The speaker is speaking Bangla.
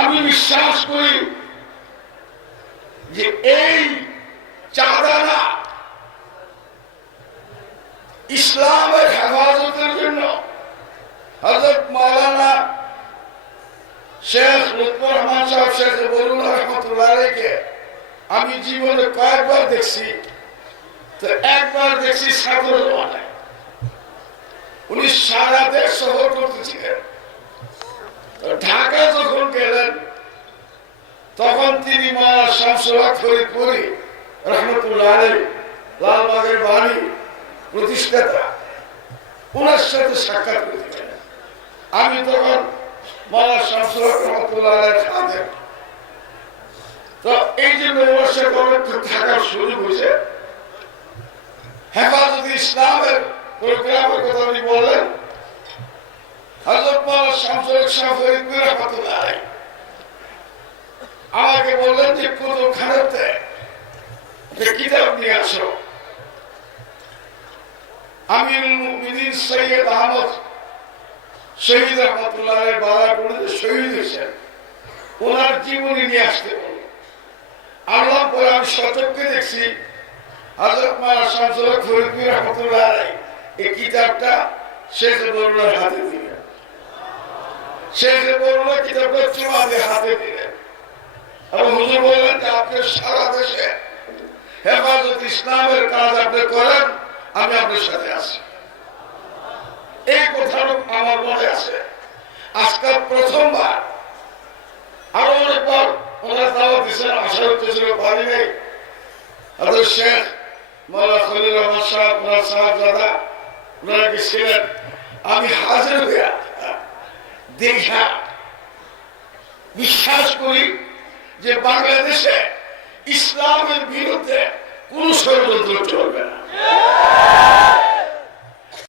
আমি বিশ্বাস করি যে এই চাঁদানা ইসলামের হেফাজতের জন্য হযরত মাওলানা শেখ লুৎফর রহমান সাহেব শেখ বরুল্লাহ রহমতুল্লাহ আলাইহিকে আমি জীবনে কয়েকবার দেখছি। তো একবার দেখছি ছাত্র জমানায়, উনি সারা দেশ সফর করতেছিলেন। ঢাকা যখন গেলেন তখন তিনি মাওলানা শামসুল হক ফরিদপুরি রহমতুল্লাহ আলাইহি লালবাগের বাড়ি প্রতিষ্ঠাতা, ওনার সাথে সাক্ষাৎ করেছিলেন। আমি তখন মাওলানা শামসুল হক রহমতুল্লাহ আলাইহির খাদেম। তো এই যে ওনার সাথে থাকার সুযোগ হয়েছে। হেফাজতে ইসলামের প্রোগ্রামের কথা উনি বললেন। হযরত মাওলানা শামসুল হক শাহ ফরিদপুরি রহমতুল্লাহ আলাইহি আমাকে বললেন যে কুতুবখানাতে একটা কিতাব নিয়ে আসো। আমিরুল মুমিনিন সৈয়দ আহমদ শহীদ রহমতুল্লাহ আলাইহি বারাকপুরে শহীদ হয়েছেন, ওনার জীবনী নিয়ে আসতে বলল। আল্লাহ পরে আমি সচক্ষে দেখছি হযরত মাওলানা শামসুল হক ফরিদপুরি রহমতুল্লাহ আলাইহি এই কিতাবটা শেখ বরুল্লাহর হাতে দিলেন। শেখ বরুল্লাহ কিতাবটা চুমা দিয়ে হাতে দিলেন এবং হুজুর বললেন যে আপনি সারা দেশে হেফাজত ইসলামের কাজ আপনি করেন, আমি আপনার সাথে আছি। এই কথাটা আমার মনে আছে। আজকাল প্রথমবার, আরো অনেকবার ওনার দাওয়াত দিচ্ছেন, আশা করতেছিল পারি নেই। হযরত শেখ মাওলানা খলিল রহমান সাহেব, ওনার সাহেবজাদা, ওনারা গেছিলেন। আমি হাজির হইয়া দেখা বিশ্বাস করি যে বাংলাদেশে ইসলামের বিরুদ্ধে কোন ষড়যন্ত্র চলবে না।